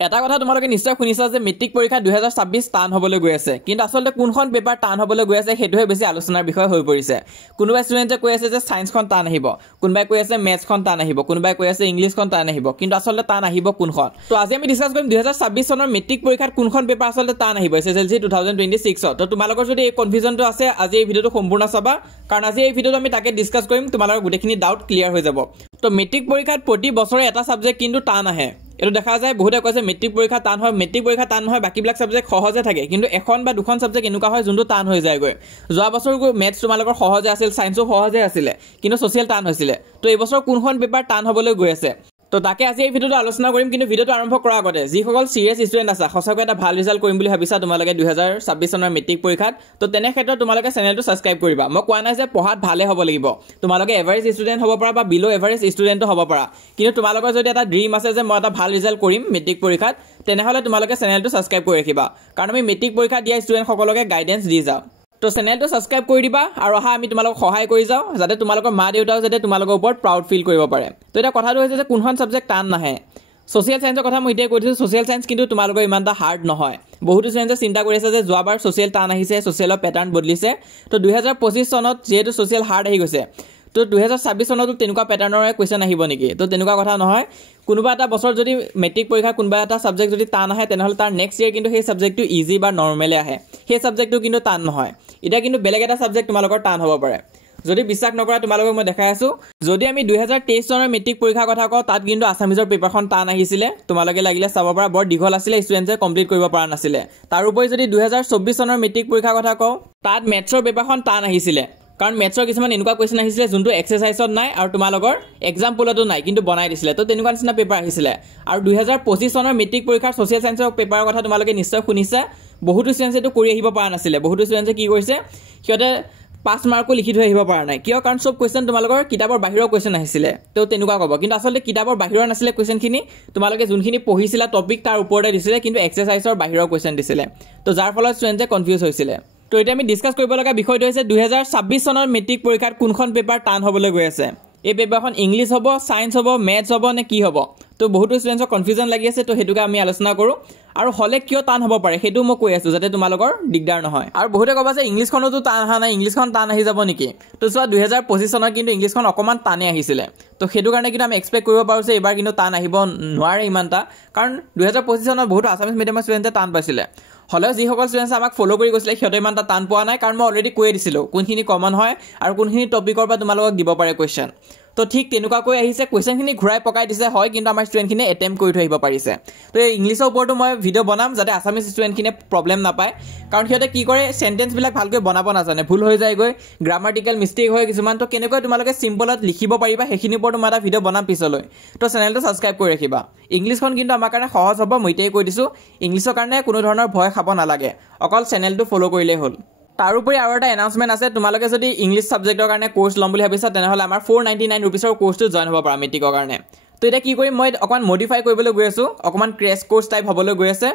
এটা কথা তোমালোকে নিশ্চয় শুনিছা যে মেট্ৰিক পৰীক্ষা 2026 টান হ'বলৈ গৈ আছে, কিন্তু আসলে কোনখন পেপাৰ টান হ'বলৈ গৈ আছে সেইটোহে বেছি আলোচনাৰ বিষয় হৈ পৰিছে। কোনোবা ষ্টুডেণ্টে কৈ আছে যে সায়েন্সখন টান আহিব, কোনোবাই কৈ আছে মেথছখন টান আহিব, কোনোবাই কৈ আছে ইংলিছখন টান আহিব, কিন্তু আসলে টান আহিব কোনখন? তো আজি আমি ডিসকাস কৰিম 2026 চনৰ মেট্ৰিক পৰীক্ষাত কোনখন পেপাৰ আসলে টান আহিব SSLC 2026 তো তোমালোকৰ যদি এই কনফিউজনটো আছে আজি এই ভিডিওটো সম্পূৰ্ণ চাবা, কাৰণ আজি এই ভিডিওটো আমি তাকে ডিসকাস কৰিম, তোমালোকৰ গোটেইখিনি ডাউট ক্লিয়াৰ হৈ যাব। তো মেট্ৰিক পৰীক্ষাত প্ৰতি বছৰে এটা সাবজেক্ট কিন্তু টান আহে। এটো দেখা যায় বহুতে কৈছে মেট্ৰিক পৰীক্ষা টান হয়, মেট্ৰিক পৰীক্ষা টান নহয়, বাকিবিলাক সাবজেক্ট সহজে থাকে, কিন্তু এখন বা দুখন সাবজেক্ট এনেকুৱা হয় যোনটো টান হৈ যায়গৈ। যোৱা বছৰ মেথছ তোমালোকৰ সহজে আছিল, সায়েন্সও সহজে আছিল, কিন্তু সোশ্যাল টান হৈছিল। তো এই বছৰ কোনখন পেপাৰ টান হ'বলৈ গৈ আছে তো তাকে আজি এই ভিডিওটো আলোচনা কৰিম। কিন্তু ভিডিওটো আৰম্ভ কৰাৰ আগতে যিসকল সিৰিয়াছ ষ্টুডেণ্ট আছে, সঁচাকৈ এটা ভাল ৰিজাল্ট কৰিম বুলি ভাবিছা তোমালোকে 2026 চনৰ মেট্ৰিক পৰীক্ষাত, তো তেনে ক্ষেত্ৰত তোমালোকে চেনেলটো সাবস্ক্ৰাইব কৰিবা। মই কোৱা নাই যে পঢ়াত ভালে হ'ব লাগিব, তোমালোকে এভাৰেজ ষ্টুডেণ্ট হ'ব পাৰা বা বিলো এভাৰেজ ষ্টুডেণ্টও হ'ব পাৰা, কিন্তু তোমালোকৰ যদি এটা ড্ৰিম আছে যে মই এটা ভাল ৰিজাল্ট কৰিম মেট্ৰিক পৰীক্ষাত, তেনেহ'লে তোমালোকে চেনেলটো সাবস্ক্ৰাইব কৰি ৰাখিবা, কাৰণ আমি মেট্ৰিক পৰীক্ষা দিয়া ষ্টুডেণ্টসকলকে গাইডেন্স দি যাওঁ। তো চেনেলটো সাবস্ক্ৰাইব কৰি দিবা আৰু অহা আমি তোমালোকক সহায় কৰি যাওঁ, যাতে তোমালোকৰ মা দেউতাও যাতে তোমালোকৰ ওপৰত প্ৰাউড ফিল কৰিব পাৰে। তো এটা কথাটো হৈছে যে কোনখন সাবজেক্ট টান নাহে। সোশ্যাল সায়েন্সৰ কথা মই এতিয়া কৈ দিছোঁ, সোশ্যাল সায়েন্স কিন্তু তোমালোকৰ ইমান এটা হাৰ্ড নহয়। বহুতো ষ্টুডেণ্টে চিন্তা কৰি আছে যে যোৱাবাৰ সোশ্যাল টান আহিছে, সোশ্যালৰ পেটাৰ্ণ বদলিছে, তো 2025 চনত যিহেতু সোশ্যাল হাৰ্ড আহি গৈছে, তো 2026 চনতো তেনেকুৱা পেটাৰ্ণৰে কুৱেশ্যন আহিব নেকি? তো তেনেকুৱা কথা নহয়। কোনোবা এটা বছৰ যদি মেট্ৰিক পৰীক্ষা কোনোবা এটা সাবজেক্ট যদি টান আহে, তেনেহ'লে তাৰ নেক্সট ইয়েৰ কিন্তু সেই সাবজেক্টটো ইজি বা নৰ্মেলে আহে, সেই সাবজেক্টটো কিন্তু টান নহয়। এতিয়া কিন্তু বেলেগ এটা সাবজেক্ট তোমালোকৰ টান হ'ব পাৰে। যদি বিশ্বাস নকৰা তোমালোকক মই দেখাই আছোঁ, যদি আমি 2023 চনৰ মেট্ৰিক পৰীক্ষাৰ কথা কওঁ, তাত কিন্তু আছামিজৰ পেপাৰখন টান আহিছিলে, তোমালোকে লাগিলে চাব পৰা, বৰ দীঘল আছিলে, ষ্টুডেণ্টে কমপ্লিট কৰিব পৰা নাছিলে। তাৰোপৰি যদি 2024 চনৰ মেট্ৰিক পৰীক্ষাৰ কথা কওঁ, তাত মেথছৰ পেপাৰখন টান আহিছিলে, কাৰণ মেথছৰ কিছুমান এনেকুৱা কুৱেশ্যন আহিছিলে যোনটো এক্সাৰচাইজত নাই আৰু তোমালোকৰ এক্সাম্পলতো নাই, কিন্তু বনাই দিছিলে, তো তেনেকুৱা নিচিনা পেপাৰ আহিছিলে। আৰু 2025 চনৰ মেট্ৰিক পৰীক্ষাৰ সোশ্যাল সায়েন্সৰ পেপাৰৰ কথা তোমালোকে নিশ্চয় শুনিছা। বহুতো ষ্টুডেণ্টে এইটো কৰি আহিব পৰা নাছিলে, বহুতো ষ্টুডেণ্টে কি কৰিছে, সিহঁতে 5 মাৰ্কো লিখি থৈ আহিব পৰা নাই, কিয়? কাৰণ চব কুৱেশ্যন তোমালোকৰ কিতাপৰ বাহিৰৰ কুৱেশ্যন আহিছিলে, তো তেনেকুৱা ক'ব। কিন্তু আচলতে কিতাপৰ বাহিৰৰ নাছিলে কুৱেশ্যনখিনি, তোমালোকে যোনখিনি পঢ়িছিলা টপিক তাৰ ওপৰতে দিছিলে, কিন্তু এক্সাৰচাইজৰ বাহিৰৰ কুৱেশ্যন দিছিলে, তো যাৰ ফলত ষ্টুডেণ্টে কনফিউজ হৈছিলে। তো এতিয়া আমি ডিসকাস কৰিব লগা বিষয়টো হৈছে 2026 চনৰ মেট্ৰিক পৰীক্ষাত কোনখন পেপাৰ টান হ'বলৈ গৈ আছে। এই পেপাৰখন ইংলিছ হ'ব, সায়েন্স হ'ব, মেথছ হ'ব নে কি হ'ব? তো বহুতো ষ্টুডেণ্টৰ কনফিউজন লাগি আছে, তো সেইটোকে আমি আলোচনা কৰোঁ, আৰু হ'লে কিয় টান হ'ব পাৰে সেইটো মই কৈ আছোঁ, যাতে তোমালোকৰ দিগদাৰ নহয়। আৰু বহুতে ক'বা যে ইংলিছখনতো টান অহা নাই, ইংলিছখন টান আহি যাব নেকি? তো চোৱা 2025 চনত কিন্তু ইংলিছখন অকণমান টানে আহিছিলে, তো সেইটো কাৰণে কিন্তু আমি এক্সপেক্ট কৰিব পাৰোঁ যে এইবাৰ কিন্তু টান আহিব নোৱাৰে ইমানটা, কাৰণ 2025 চনত বহুতো আছামিজ মিডিয়ামৰ ষ্টুডেণ্টে টান পাইছিলে। হ'লেও যিসকল ষ্টুডেণ্টে আমাক ফ'ল' কৰি গৈছিলে সিহঁতে ইমান এটা টান পোৱা নাই, কাৰণ মই অলৰেডি কৈয়ে দিছিলোঁ কোনখিনি কমন হয় আৰু কোনখিনি টপিকৰ পৰা তোমালোকক দিব পাৰে কুৱেশ্যন। তো ঠিক তেনেকুৱাকৈ আহিছে, কুৱেশ্যনখিনি ঘূৰাই পকাই দিছে হয়, কিন্তু আমাৰ ষ্টুডেণ্টখিনিয়ে এটেম্প কৰি থৈ আহিব পাৰিছে। তো এই ইংলিছৰ ওপৰতো মই ভিডিঅ' বনাম, যাতে আছামিজ ষ্টুডেণ্টখিনিয়ে প্ৰব্লেম নাপায়, কাৰণ সিহঁতে কি কৰে চেণ্টেন্সবিলাক ভালকৈ বনাব নাজানে, ভুল হৈ যায়গৈ, গ্ৰামাটিকেল মিষ্টেক হয় কিছুমান। তো কেনেকৈ তোমালোকে চিম্পলত লিখিব পাৰিবা সেইখিনিৰ ওপৰতো মই এটা ভিডিঅ' বনাম পিছলৈ, তো চেনেলটো ছাবস্ক্ৰাইব কৰি ৰাখিবা। ইংলিছখন কিন্তু আমাৰ কাৰণে সহজ হ'ব, মই এতিয়াই কৈ দিছোঁ, ইংলিছৰ কাৰণে কোনো ধৰণৰ ভয় খাব নালাগে, অকল চেনেলটো ফ'ল' কৰিলেই হ'ল। তাৰোপৰি আৰু এটা এনাউন্সমেণ্ট আছে, তোমালোকে যদি ইংলিছ ছাবজেক্টৰ কাৰণে কোৰ্চ ল'ম বুলি ভাবিছা, তেনেহ'লে আমাৰ 499 ৰুপিছৰ কোৰ্চটো জইন হ'ব পাৰা মেট্ৰিকৰ কাৰণে। তো এতিয়া কি কৰিম, মই অকণমান মডিফাই কৰিবলৈ গৈ আছোঁ, অকণমান ক্ৰেছ কোৰ্চ টাইপ হ'বলৈ গৈ আছে,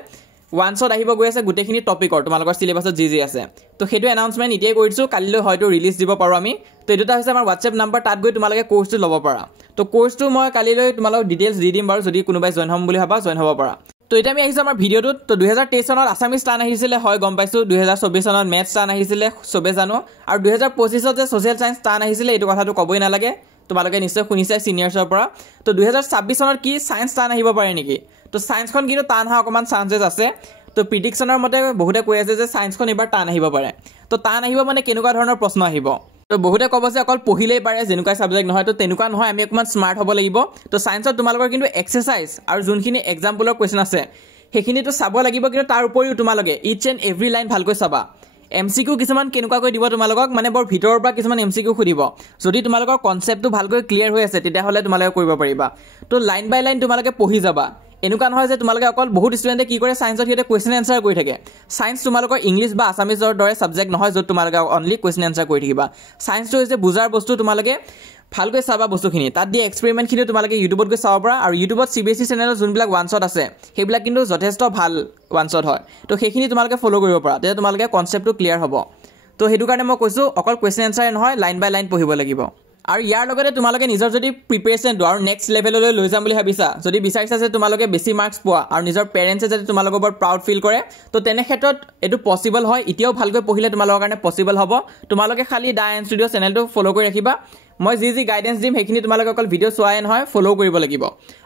ওৱানছত আহিব গৈ আছে গোটেইখিনি টপিকৰ তোমালোকৰ চিলেবাছত যি আছে। তো সেইটো এনাউন্সমেণ্ট এতিয়াই কৰি দিছোঁ, কালিলৈ হয়তো ৰিলিজ দিব পাৰোঁ আমি। তো এই দুটা হৈছে আমাৰ হোৱাটছএপ নাম্বাৰ, তাত গৈ তোমালোকে কোৰ্চটো ল'ব পাৰা। তো কোৰ্চটো মই কালিলৈ তোমালোকক ডিটেইলছ দি দিম বাৰু, যদি কোনোবাই জইন হ'ম বুলি ভাবা জইন হ'ব পাৰা। তো এতিয়া আমি আহিছোঁ আমাৰ ভিডিঅ'টোত। তো 2023 চনত আছামিজ টান আহিছিলে, হয় গম পাইছোঁ। 2024 চনত মেথছ টান আহিছিলে, চবেই জানো। আৰু 2025 যে ছ'চিয়েল ছায়েন্স টান আহিছিলে, এইটো কথাটো ক'বই নালাগে, তোমালোকে নিশ্চয় শুনিছে চিনিয়ৰ্ছৰ পৰা। তো 2026 চনত কি ছায়েন্স টান আহিব পাৰে নেকি? তো ছায়েন্সখন কিন্তু টান হোৱা অকণমান চান্সেছ আছে। তো প্ৰিডিকশ্যনৰ মতে বহুতে কৈ আছে যে ছায়েন্সখন এইবাৰ টান আহিব পাৰে। তো টান আহিব মানে কেনেকুৱা ধৰণৰ প্ৰশ্ন আহিব? তো বহুতে ক'ব যে অকল পঢ়িলেই পাৰে, যেনেকুৱা ছাবজেক্ট নহয়, তো তেনেকুৱা নহয়, আমি অকণমান স্মাৰ্ট হ'ব লাগিব। তো ছায়েন্সত তোমালোকৰ কিন্তু এক্সাৰচাইজ আৰু যোনখিনি এক্সাম্পলৰ কুৱেশ্যন আছে সেইখিনিতো চাব লাগিব, কিন্তু তাৰ উপৰিও তোমালোকে ইচ এণ্ড এভৰি লাইন ভালকৈ চাবা। MCQ কিছুমান কেনেকুৱাকৈ দিব তোমালোকক, মানে বৰ ভিতৰৰ পৰা কিছুমান MCQ সুধিব, যদি তোমালোকৰ কনচেপ্টটো ভালকৈ ক্লিয়াৰ হৈ আছে তেতিয়াহ'লে তোমালোকে কৰিব পাৰিবা। তো লাইন বাই লাইন তোমালোকে পঢ়ি যাবা, এনেকুৱা নহয় যে তোমালোকে অকল বহুত ষ্টুডেণ্টে কি কৰে ছায়েন্সত সিহঁতে কুৱেশ্যন এনচাৰ কৰি থাকে। ছায়েন্স তোমালোকৰ ইংলিছ বা আছামিজৰ দৰে ছাবজেক্ট নহয় য'ত তোমালোকে অনলি কুৱেশ্যন এনচাৰ কৰি থাকিবা। ছায়েন্সটো হৈছে বুজাৰ বস্তু, তোমালোকে ভালকৈ চাবা বস্তুখিনি, তাত দিয়া এক্সপেৰিমেণ্টখিনি তোমালোকে ইউটিউবত গৈ চাব পৰা। আৰু ইউটিউবত CBSE চেনেলৰ যোনবিলাক ওৱান শ্বট আছে সেইবিলাক কিন্তু যথেষ্ট ভাল ওৱান শ্বট হয়, তো সেইখিনি তোমালোকে ফ'ল' কৰিব পৰা, তেতিয়া তোমালোকে কনচেপ্টটো ক্লিয়াৰ হ'ব। তো সেইটো কাৰণে মই কৈছোঁ অকল কুৱেশ্যন এনচাৰে নহয়, লাইন বাই লাইন পঢ়িব লাগিব। আৰু ইয়াৰ লগতে তোমালোকে নিজৰ যদি প্ৰিপেৰেশ্যনটো আৰু নেক্সট লেভেললৈ লৈ যাম বুলি ভাবিছা, যদি বিচাৰিছা যে তোমালোকে বেছি মাৰ্কছ পোৱা আৰু নিজৰ পেৰেণ্টছে যদি তোমালোকৰ ওপৰত প্ৰাউড ফিল কৰে, তো তেনে ক্ষেত্ৰত এইটো পচিবল হয়। এতিয়াও ভালকৈ পঢ়িলে তোমালোকৰ কাৰণে পচিবল হ'ব। তোমালোকে খালি দা এন ষ্টুডিঅ' চেনেলটো ফ'ল' কৰি ৰাখিবা। মই যি গাইডেন্স দিম সেইখিনি তোমালোকে অকল ভিডিঅ' চোৱাই নহয়, ফ'ল' কৰিব লাগিব।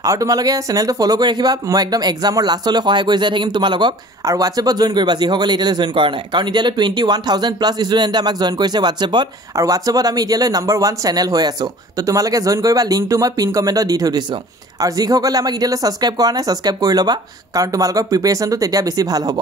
আৰু তোমালোকে চেনেলটো ফ'ল' কৰি ৰাখিবা। মই একদম এক্সামৰ লাষ্টলৈ সহায় কৰি যাই থাকিম তোমালোকক। আৰু হোৱাটছএপত জইন কৰিবা যিসকলে এতিয়ালৈ জইন কৰা নাই, কাৰণ এতিয়ালৈ 21,000+ ষ্টুডেণ্টে আমাক জইন কৰিছে হোৱাটছএপত। আৰু হোৱাটছএপত আমি এতিয়ালৈ নম্বৰ 1 চেনেল হৈ আছোঁ। তো তোমালোকে জইন কৰিবা, লিংকটো মই পিন কমেণ্টত দি থৈ দিছোঁ। আৰু যিসকলে আমাক এতিয়ালৈ ছাবস্ক্ৰাইব কৰা নাই, ছাবস্ক্ৰাইব কৰি ল'বা, কাৰণ তোমালোকৰ প্ৰিপেৰেশ্যনটো তেতিয়া বেছি ভাল হ'ব।